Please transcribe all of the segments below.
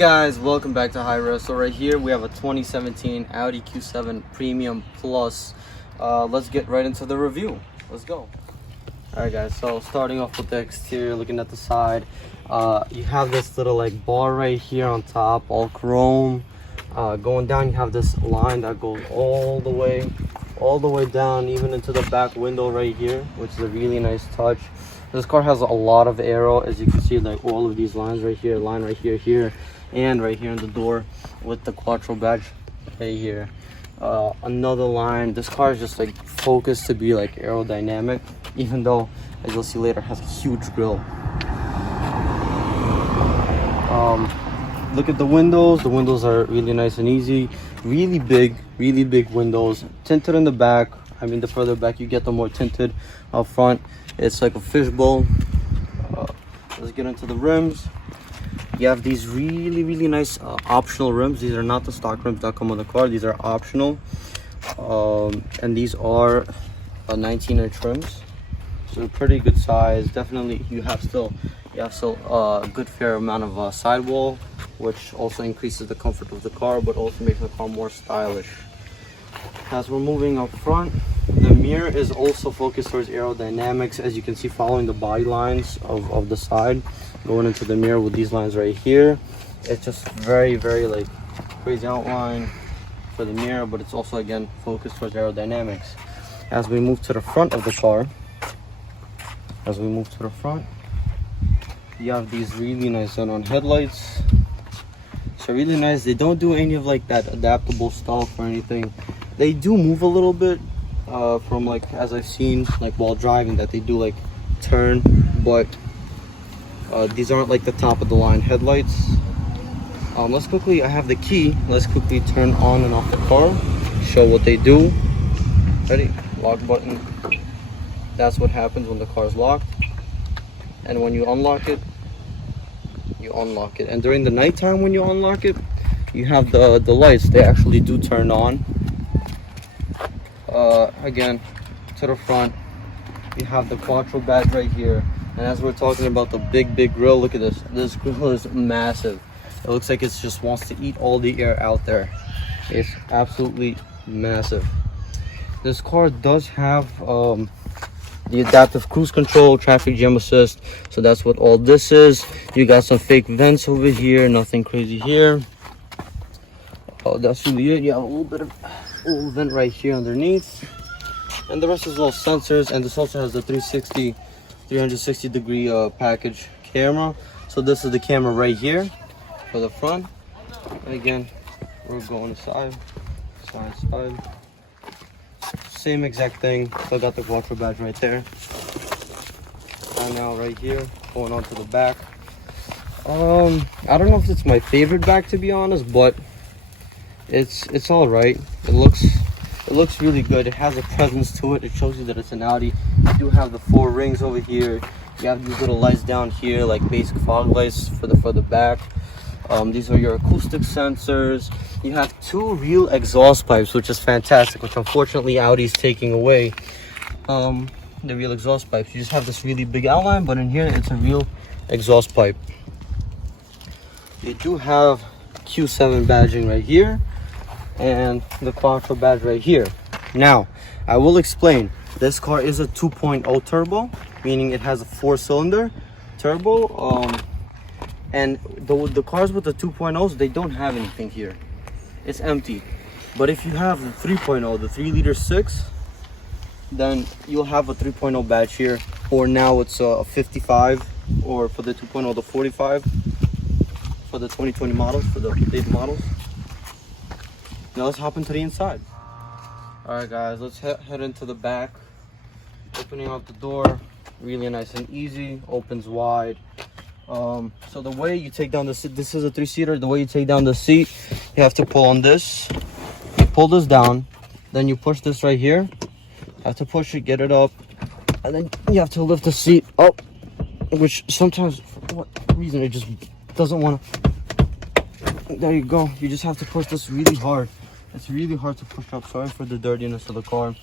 guys, welcome back to Revs. So right here we have a 2017 Audi Q7 Premium Plus. Let's get right into the review. Let's go. Alright guys, so starting off with the exterior, looking at the side, you have this little like bar right here on top, all chrome. Going down, you have this line that goes all the way down, even into the back window right here, which is a really nice touch. This car has a lot of aero, as you can see, like all of these lines right here, line right here, here, and right here in the door with the Quattro badge right here. Another line. This car is just like focused to be like aerodynamic, even though, as you'll see later, it has a huge grille. Look at the windows. The windows are really nice and easy, really big windows, tinted in the back. I mean, the further back you get, the more tinted. Up front, it's like a fishbowl. Let's get into the rims. You have these really nice optional rims. These are not the stock rims that come on the car. These are optional, and these are 19-inch rims, so pretty good size. Definitely, you have still a good fair amount of sidewall, which also increases the comfort of the car, but also makes the car more stylish. As we're moving up front, the mirror is also focused towards aerodynamics, as you can see, following the body lines of the side, going into the mirror with these lines right here. It's just very like crazy outline for the mirror, but it's also again focused towards aerodynamics. As we move to the front of the car, you have these really nice xenon headlights. So really nice. They don't do any of like that adaptable stuff or anything. They do move a little bit from, like, as I've seen, like while driving, that they do like turn, but these aren't like the top of the line headlights. Let's quickly, I have the key. Let's quickly turn on and off the car, show what they do. Ready? Lock button. That's what happens when the car is locked, and when you unlock it, you unlock it. And during the nighttime, when you unlock it, you have the lights. They actually do turn on. Again, to the front, you have the Quattro badge right here. And as we're talking about the big grill, look at this. This grill is massive. It looks like it just wants to eat all the air out there. It's absolutely massive. This car does have the adaptive cruise control, traffic jam assist, so that's what all this is. You got some fake vents over here, nothing crazy here. Oh, that's really it. You have a little bit of vent right here underneath, and the rest is all sensors. And this also has the 360 degree package camera. So this is the camera right here for the front. And again, we're going side. Same exact thing. Still got the Quattro badge right there. And now right here, going on to the back. I don't know if it's my favorite back, to be honest, but it's all right. It looks really good. It has a presence to it. It shows you that it's an Audi. You do have the 4 rings over here. You have these little lights down here, like basic fog lights for the back. These are your acoustic sensors. You have 2 real exhaust pipes, which is fantastic, which unfortunately Audi's taking away. The real exhaust pipes. You just have this really big outline, but in here it's a real exhaust pipe. You do have Q7 badging right here and the Quattro badge right here. Now, I will explain. This car is a 2.0 turbo, meaning it has a 4-cylinder turbo. And the cars with the 2.0s, they don't have anything here. It's empty. But if you have the 3.0, the 3-liter 6, then you'll have a 3.0 badge here. Or now it's a 55, or for the 2.0, the 45 for the 2020 models, for the updated models. Now let's hop into the inside. Alright guys, let's head into the back. Opening up the door, really nice and easy, opens wide. So the way you take down the seat, this is a 3-seater. The way you take down the seat, you have to pull on this. You pull this down, then you push this right here. You have to push it, get it up, and then you have to lift the seat up, which sometimes, for what reason, it just doesn't want to. There you go. You just have to push this really hard. It's really hard to push up. Sorry for the dirtiness of the car.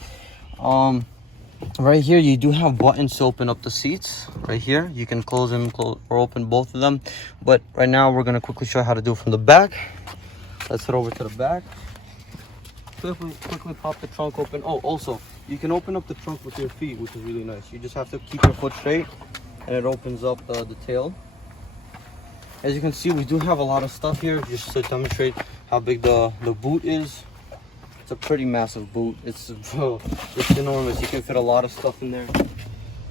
Right here, you do have buttons to open up the seats. Right here, you can close or open both of them. But right now, we're gonna quickly show you how to do it from the back. Let's head over to the back. Quickly pop the trunk open. Oh, also, you can open up the trunk with your feet, which is really nice. You just have to keep your foot straight, and it opens up the tail. As you can see, we do have a lot of stuff here, just to demonstrate how big the boot is. It's a pretty massive boot. It's enormous. You can fit a lot of stuff in there.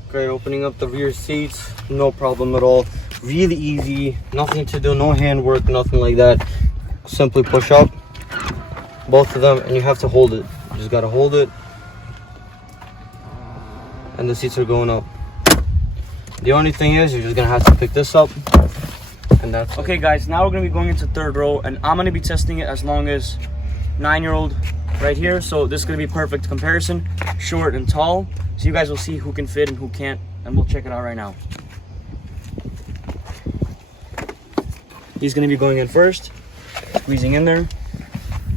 Great, opening up the rear seats, no problem at all. Really easy, nothing to do, no handwork, nothing like that. Simply push up both of them, and you have to hold it. You just gotta hold it, and the seats are going up. The only thing is, you're just gonna have to pick this up, and that's okay, guys. Now we're gonna be going into third row, and I'm gonna be testing it as long as 9-year-old right here. So this is gonna be perfect comparison, short and tall. So you guys will see who can fit and who can't, and we'll check it out right now. He's gonna be going in first, squeezing in there,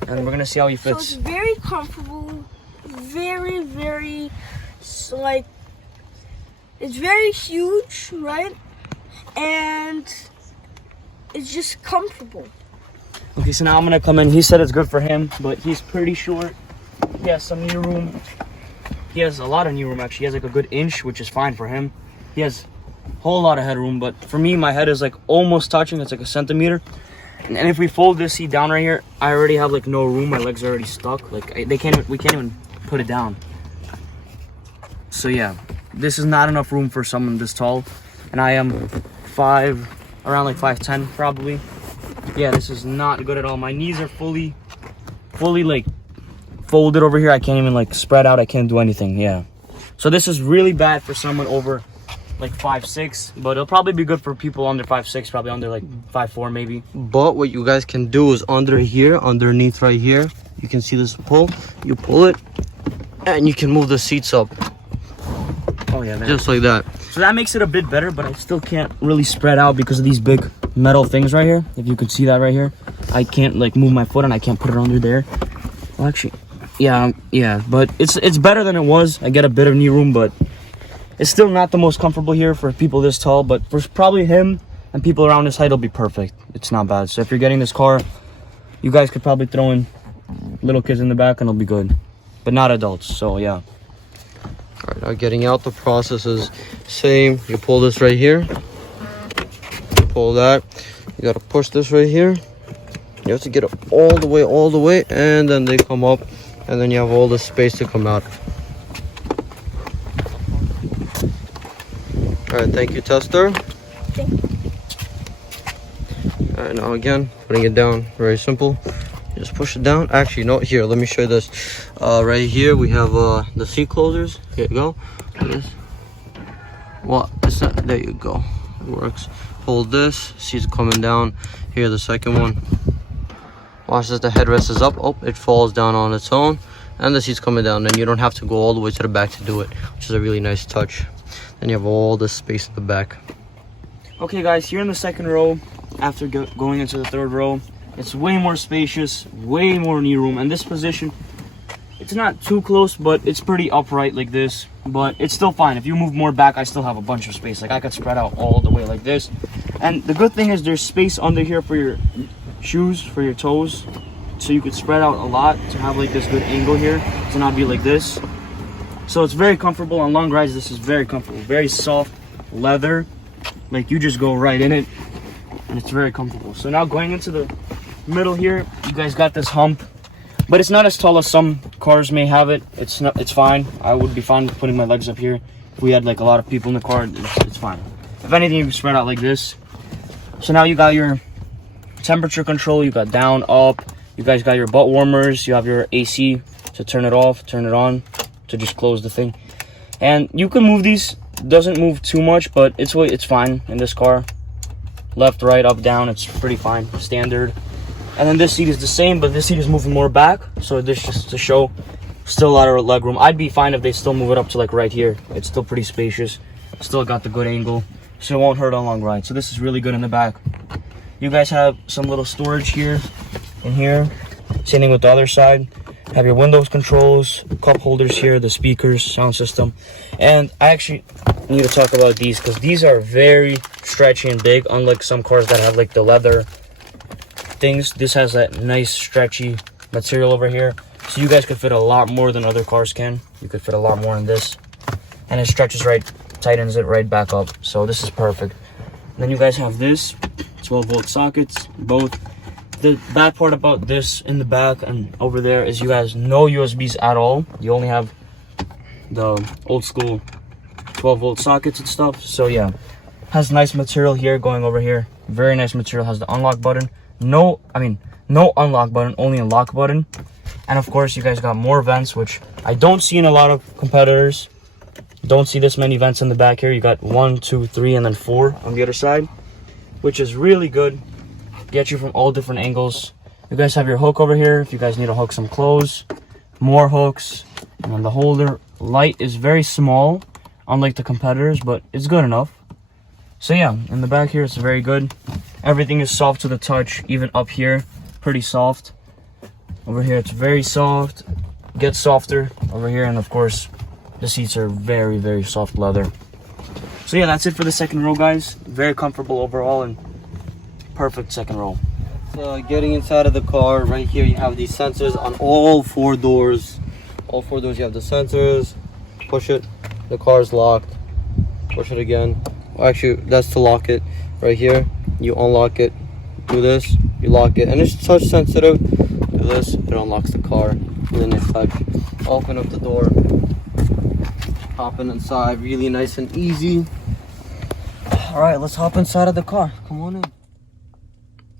and we're gonna see how he fits. So it's very comfortable, very, like, it's very huge, right? And it's just comfortable. Okay, so now I'm gonna come in. He said it's good for him, but he's pretty short. He has some knee room. He has a lot of knee room, actually. He has like a good inch, which is fine for him. He has a whole lot of headroom, but for me, my head is like almost touching. It's like a centimeter. And if we fold this seat down right here, I already have like no room. My legs are already stuck. Like we can't even put it down. So yeah, this is not enough room for someone this tall, and I am around like 5'10" probably. Yeah, this is not good at all. My knees are fully like folded over here. I can't even like spread out. I can't do anything. Yeah, so this is really bad for someone over like 5'6", but it'll probably be good for people under 5'6", probably under like 5'4" maybe. But what you guys can do is underneath right here, you can see this pull. You pull it, and you can move the seats up. Oh yeah, man. Just like that. So that makes it a bit better, but I still can't really spread out because of these big metal things right here. If you could see that right here, I can't like move my foot, and I can't put it under there. Well, actually, yeah, but it's better than it was. I get a bit of knee room, but it's still not the most comfortable here for people this tall, but for probably him and people around his height, it'll be perfect. It's not bad. So if you're getting this car, you guys could probably throw in little kids in the back and it'll be good, but not adults. So yeah. All right, now getting out, the process is same. You pull this right here, pull that. You gotta push this right here. You have to get it all the way, and then they come up, and then you have all the space to come out. All right, thank you, tester. Thank you. All right, now again, putting it down, very simple. You just push it down. Actually, no, here, let me show you this. Right here, we have the seat closers. Here you go. This. Well, it's not, there you go. It works. Hold this, seat's coming down. Here, the second one. Watch as the headrest is up. Oh, it falls down on its own. And the seat's coming down, and you don't have to go all the way to the back to do it, which is a really nice touch. And you have all this space in the back. Okay guys, here in the second row, after going into the third row, it's way more spacious, way more knee room. And this position, it's not too close, but it's pretty upright like this, but it's still fine. If you move more back, I still have a bunch of space. Like I could spread out all the way like this. And the good thing is there's space under here for your shoes, for your toes, so you could spread out a lot to have like this good angle here to not be like this. So it's very comfortable on long rides. This is very comfortable, very soft leather. Like you just go right in it, and it's very comfortable. So now going into the middle here, you guys got this hump, but it's not as tall as some cars may have it. It's fine. I would be fine with putting my legs up here. If we had like a lot of people in the car, it's fine. If anything, you can spread out like this. So now you got your temperature control. You got down, up. You guys got your butt warmers. You have your AC to turn it off, turn it on, to just close the thing. And you can move these. Doesn't move too much, but it's fine in this car. Left, right, up, down, it's pretty fine, standard. And then this seat is the same, but this seat is moving more back, so this just to show still a lot of leg room. I'd be fine if they still move it up to like right here. It's still pretty spacious, still got the good angle, so it won't hurt on long ride. So this is really good in the back. You guys have some little storage here and here, same thing with the other side. Have your windows controls, cup holders here, the speakers, sound system. And I actually need to talk about these because these are very stretchy and big, unlike some cars that have like the leather things. This has that nice stretchy material over here, so you guys could fit a lot more than other cars can. You could fit a lot more in this, and it stretches right, tightens it right back up, so this is perfect. And then you guys have this 12-volt sockets, both. The bad part about this in the back and over there is you guys no USBs at all. You only have the old school 12-volt sockets and stuff. So yeah, has nice material here going over here. Very nice material. Has the unlock button. No unlock button, only a lock button. And of course you guys got more vents, which I don't see in a lot of competitors. Don't see this many vents in the back here. You got 1, 2, 3, and then 4 on the other side, which is really good. Get you from all different angles. You guys have your hook over here if you guys need to hook some clothes. More hooks. And then the holder light is very small, unlike the competitors, but it's good enough. So yeah, in the back here it's very good. Everything is soft to the touch, even up here, pretty soft. Over here it's very soft, gets softer over here, and of course the seats are very, very soft leather. So yeah, that's it for the second row, guys. Very comfortable overall and perfect second row. So getting inside of the car, right here you have these sensors on all 4 doors. All 4 doors you have the sensors. Push it, the car is locked. Push it again. Actually, that's to lock it. Right here, you unlock it. Do this, you lock it, and it's touch sensitive. Do this, it unlocks the car. Really nice touch. Open up the door. Hop in inside, really nice and easy. All right, let's hop inside of the car. Come on in.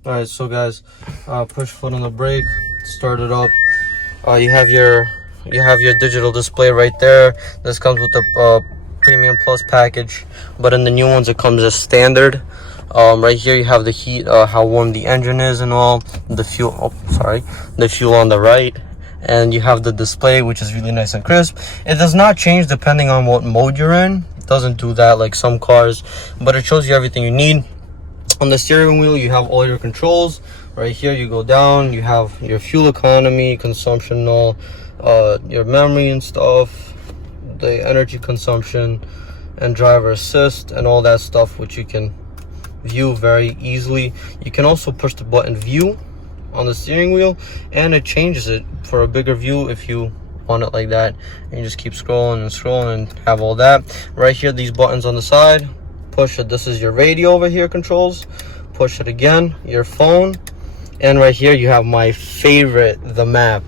All right, so guys, push foot on the brake, start it up. You have your digital display right there. This comes with the Premium Plus package, but in the new ones it comes as standard. Right here you have the heat, how warm the engine is and all. The fuel, the fuel on the right, and you have the display, which is really nice and crisp. It does not change depending on what mode you're in. It doesn't do that like some cars, but it shows you everything you need. On the steering wheel you have all your controls. Right here you go down, you have your fuel economy, consumption, all your memory and stuff, the energy consumption, and driver assist and all that stuff, which you can view very easily. You can also push the button view on the steering wheel, and it changes it for a bigger view if you want it like that. And you just keep scrolling and scrolling and have all that. Right here, these buttons on the side, push it, this is your radio over here controls. Push it again, your phone. And right here you have my favorite, the map.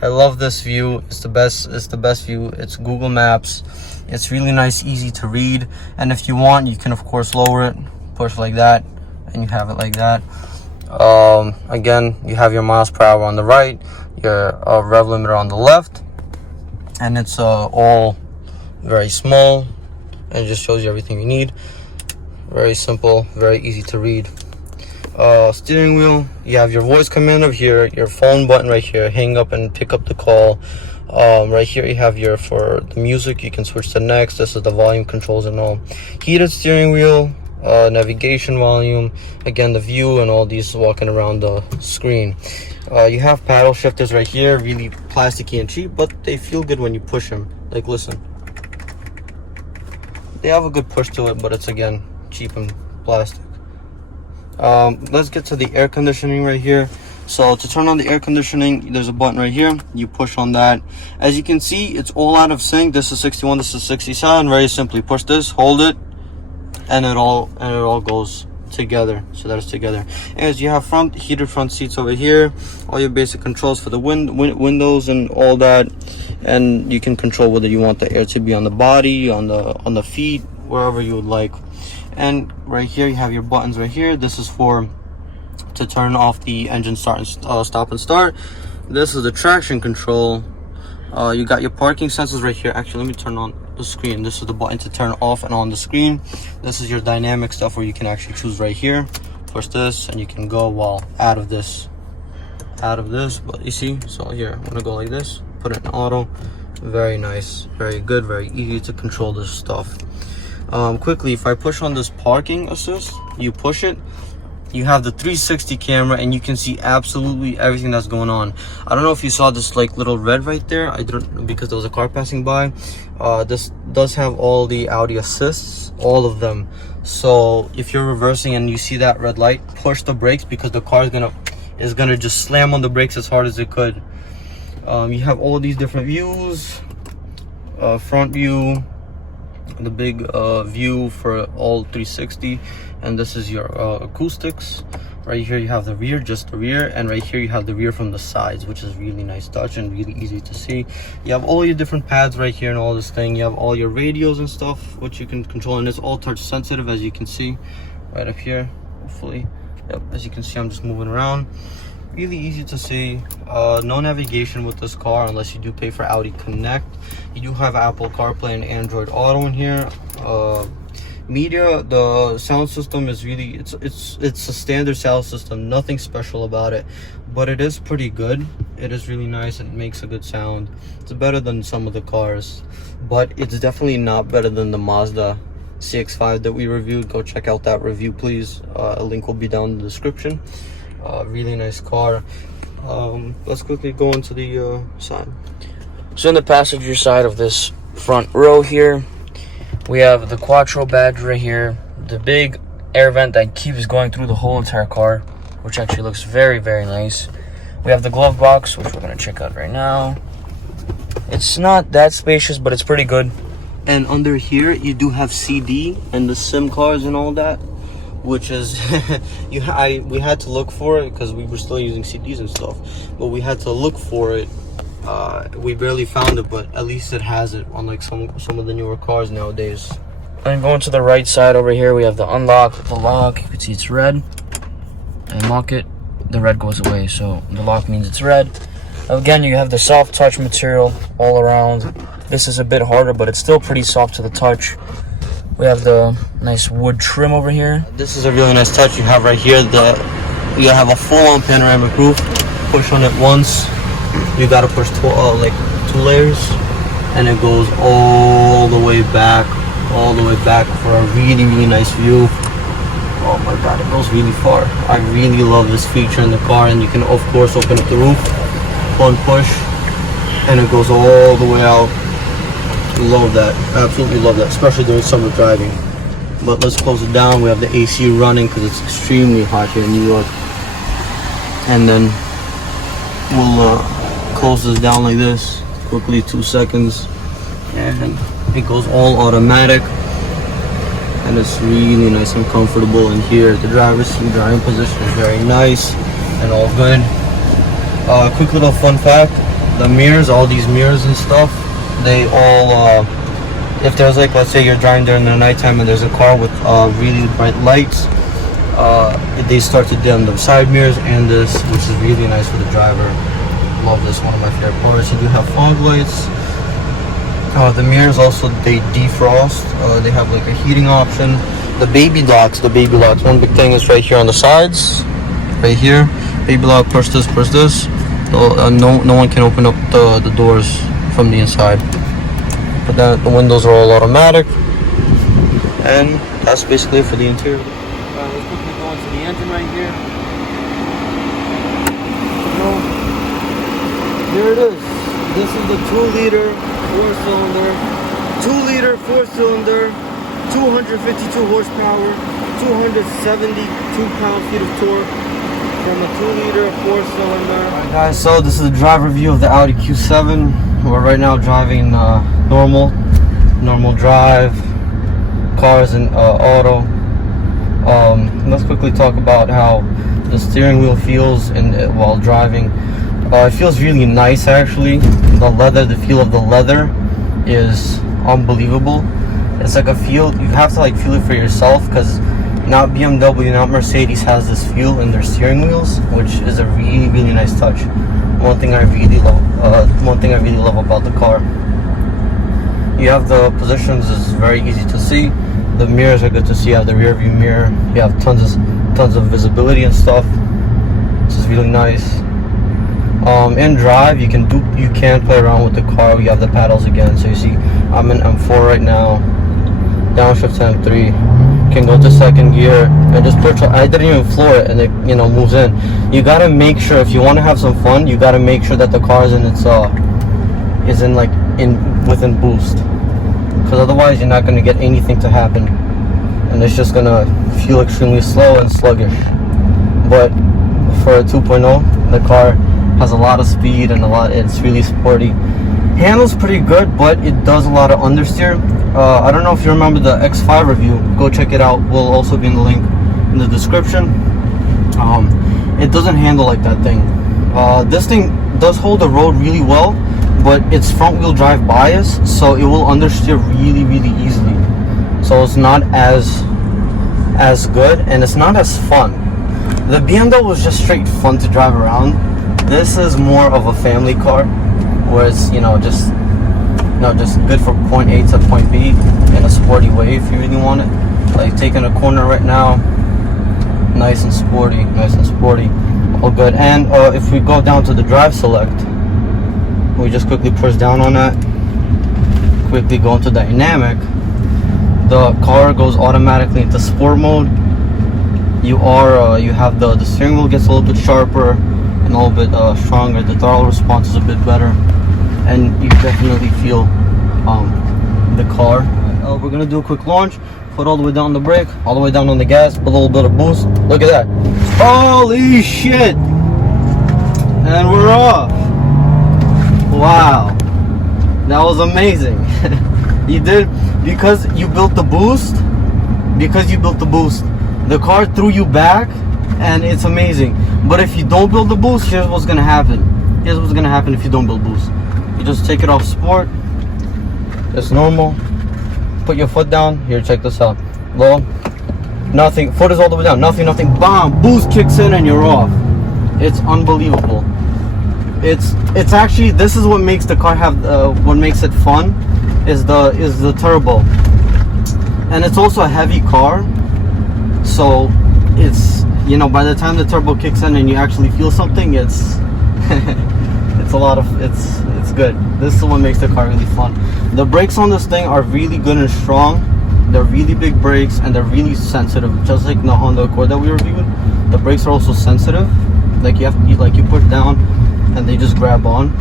I love this view. It's the best view. It's Google Maps. It's really nice, easy to read, and if you want you can of course lower it, push like that, and you have it like that. Again, you have your miles per hour on the right, your rev limiter on the left, and it's all very small, and it just shows you everything you need. Very simple, very easy to read. Steering wheel, you have your voice command over here, your phone button right here, hang up and pick up the call. Right here you have your, for the music you can switch to next. This is the volume controls and all. Heated steering wheel, navigation volume, again the view, and all these walking around the screen. You have paddle shifters right here, really plasticky and cheap, but they feel good when you push them. Like, listen, they have a good push to it, but it's again cheap and plastic. Let's get to the air conditioning right here. So to turn on the air conditioning, there's a button right here. You push on that. As you can see, it's all out of sync. This is 61, this is 67. Very simply, push this, hold it, and it all goes together, so that it's together. As you have heated front seats over here, all your basic controls for the windows and all that, and you can control whether you want the air to be on the body, on the feet, wherever you would like. And right here you have your buttons right here. This is to turn off the engine stop and start. This is the traction control. You got your parking sensors right here. Actually, let me turn on the screen. This is the button to turn off and on the screen. This is your dynamic stuff where you can actually choose right here. Push this and you can go while out of this. But you see, so here I'm gonna go like this, put it in auto. Very nice, very good, very easy to control this stuff. Quickly, if I push on this parking assist, you push it, you have the 360 camera, and you can see absolutely everything that's going on. I don't know if you saw this like little red right there. I don't, because there was a car passing by. This does have all the Audi assists, all of them. So if you're reversing and you see that red light, push the brakes, because the car is gonna just slam on the brakes as hard as it could. You have all these different views, front view, the big view for all 360, and this is your acoustics. Right here you have the rear, just the rear, and right here you have the rear from the sides, which is really nice touch and really easy to see. You have all your different pads right here and all this thing. You have all your radios and stuff which you can control, and it's all touch sensitive, as you can see right up here. Hopefully, yep, as you can see, I'm just moving around. Really easy to see. No navigation with this car unless you do pay for Audi Connect. You do have Apple CarPlay and Android Auto in here. Media, the sound system is really, it's a standard sound system, nothing special about it, but it is pretty good. It is really nice and it makes a good sound. It's better than some of the cars, but it's definitely not better than the Mazda CX-5 that we reviewed. Go check out that review, please. A link will be down in the description. Really nice car. Let's quickly go into the side. So in the passenger side of this front row here, we have the Quattro badge right here, the big air vent that keeps going through the whole entire car, which actually looks very, very nice. We have the glove box, which we're going to check out right now. It's not that spacious, but it's pretty good. And under here, you do have CD and the SIM cards and all that, which is, we had to look for it because we were still using CDs and stuff, but we had to look for it. We barely found it, but at least it has it, unlike some of the newer cars nowadays. And going to the right side over here, we have the unlock, the lock. You can see it's red. And lock it, the red goes away, so the lock means it's red. Again, you have the soft touch material all around. This is a bit harder, but it's still pretty soft to the touch. We have the nice wood trim over here. This is a really nice touch you have right here. You have a full-on panoramic roof. Push on it once. You gotta push like 2 layers, and it goes all the way back for a really, really nice view. Oh my god, it goes really far. I really love this feature in the car, and you can of course open up the roof, pull and push, and it goes all the way out. Love that, absolutely love that, especially during summer driving. But let's close it down. We have the AC running because it's extremely hot here in New York, and then we'll close this down like this quickly, 2 seconds, and it goes all automatic, and it's really nice and comfortable in here. The driver's seat driving position is very nice and all good. Quick little fun fact, the mirrors, all these mirrors and stuff, they all if there's like, let's say you're driving during the nighttime and there's a car with really bright lights, they start to dim the side mirrors and this, which is really nice for the driver. Love this, one of my favorite parts. You do have fog lights. The mirrors also, they defrost. They have like a heating option. The baby locks, one big thing is right here on the sides, right here. Baby lock, push this, no one can open up the doors from the inside. But then the windows are all automatic, and that's basically it for the interior. Let's quickly go into the engine right here. Here it is. This is the 2-liter 4-cylinder, 252 horsepower, 272 pound-feet of torque from a 2-liter 4-cylinder. Alright guys, so this is the driver view of the Audi Q7. We're right now driving normal drive, cars and auto. Let's quickly talk about how the steering wheel feels while driving. It feels really nice actually. The feel of the leather is unbelievable. It's like a feel, you have to like feel it for yourself, because not BMW, not Mercedes has this feel in their steering wheels, which is a really, really nice touch. One thing I really love about the car. You have the positions is very easy to see. The mirrors are good to see. You have the rear view mirror. You have tons of visibility and stuff. This is really nice. In drive, you can play around with the car. We have the paddles again, so you see I'm in M4 right now, downshift to M3. can go to second gear and just push. I didn't even floor it, and it, you know, moves in. You gotta make sure, if you want to have some fun, you gotta make sure that the car is in its within boost, because otherwise you're not gonna get anything to happen, and it's just gonna feel extremely slow and sluggish. But for a 2.0, the car has a lot of speed and it's really sporty. Handles pretty good, but it does a lot of understeer. I don't know if you remember the X5 review. Go check it out. Will also be in the link in the description. It doesn't handle like that thing. This thing does hold the road really well, but it's front wheel drive bias, so it will understeer really, really easily. So it's not as good, and it's not as fun. The BMW was just straight fun to drive around. This is more of a family car, where it's, just good for point A to point B in a sporty way if you really want it. Like taking a corner right now, nice and sporty, all good. And if we go down to the drive select, we just quickly push down on that, quickly go into dynamic. The car goes automatically into sport mode. You have the steering wheel gets a little bit sharper and a little bit stronger. The throttle response is a bit better, and you definitely feel the car. We're gonna do a quick launch. Put all the way down the brake, all the way down on the gas, put a little bit of boost. Look at that! Holy shit! And we're off. Wow, that was amazing. You did, because you built the boost. The car threw you back, and it's amazing. But if you don't build the boost, here's what's gonna happen. If you don't build boost. You just take it off sport. It's normal. Put your foot down. Here, check this out. Low. Nothing. Foot is all the way down. Nothing. Bam! Boost kicks in and you're off. It's unbelievable. It's actually, this is what makes the car have what makes it fun is the turbo. And it's also a heavy car. So it's, by the time the turbo kicks in and you actually feel something, it's it's good. This is what makes the car really fun. The brakes on this thing are really good and strong. They're really big brakes, and they're really sensitive, just like the Honda Accord that we reviewed. The brakes are also sensitive. Like you push down and they just grab on.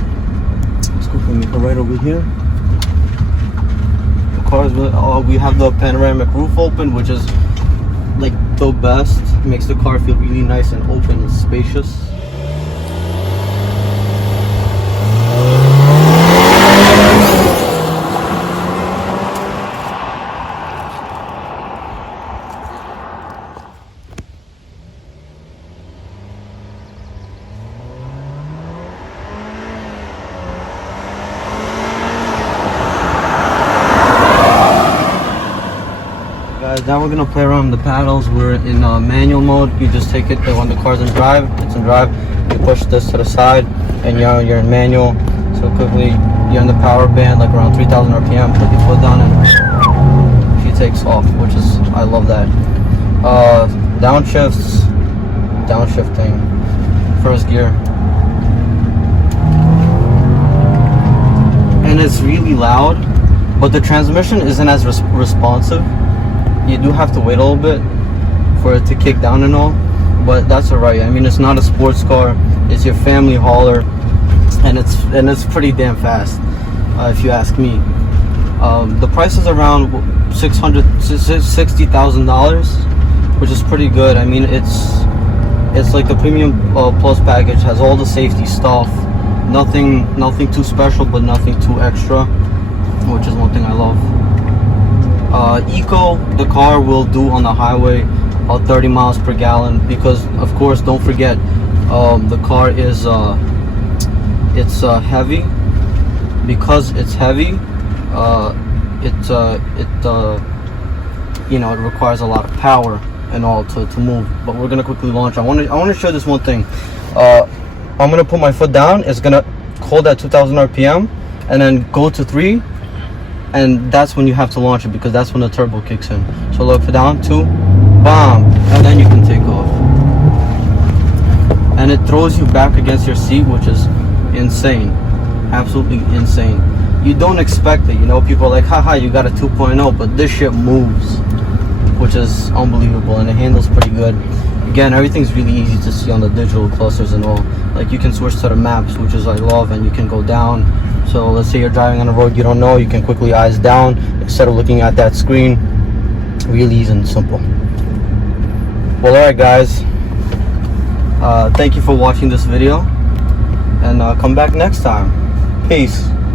Let's quickly make it right over here. The car is really, we have the panoramic roof open, which is like the best. It makes the car feel really nice and open and spacious. Now we're gonna play around with the paddles. We're in manual mode. You just take it when the car's in drive. It's in drive. You push this to the side, and you're in manual. So quickly, you're in the power band, like around 3,000 RPM. Put your foot down, and she takes off, which is, I love that. Downshifting, first gear, and it's really loud, but the transmission isn't as responsive. You do have to wait a little bit for it to kick down and all, but that's alright. I mean, it's not a sports car, it's your family hauler, and it's pretty damn fast, if you ask me. The price is around $60,000, which is pretty good. I mean, it's like the premium plus package, has all the safety stuff, nothing too special, but nothing too extra, which is one thing I love. Eco, the car will do on the highway about 30 miles per gallon, because of course, don't forget, the car is heavy. Because it's heavy, it requires a lot of power and all to move. But we're gonna quickly launch. I want to show this one thing. I'm gonna put my foot down. It's gonna hold at 2,000 RPM and then go to 3. And that's when you have to launch it, because that's when the turbo kicks in. So look, for down, 2, bam, and then you can take off. And it throws you back against your seat, which is insane, absolutely insane. You don't expect it, people are like, haha, you got a 2.0, but this shit moves. which is unbelievable, and it handles pretty good. Again, everything's really easy to see on the digital clusters and all. Like you can switch to the maps, which is I love, and you can go down. So let's say you're driving on a road you don't know, you can quickly eyes down instead of looking at that screen. Really easy and simple. Well, alright guys, thank you for watching this video, and come back next time. Peace.